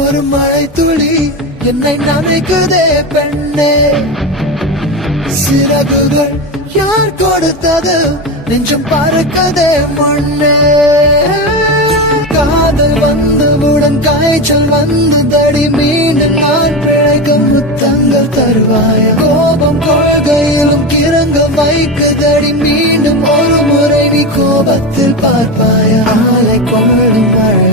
ஒரு மழை துளி என்னை நினைக்குதே பெண்ணே. சிறகுகள் யார் கொடுத்தது, நெஞ்சம் பறக்கதே முன்னே. காதல் வந்தவுடன் காய்ச்சல் வந்து தடி, மீண்டும் நான் பிழைக்க முத்தங்கள் தருவாய. கோபம் கொள்கையிலும் கிறங்க வைக்குதடி, மீண்டும் ஒரு முறை நீ கோபத்தில் பார்ப்பாய. ஆலை கொள்ளும் மழை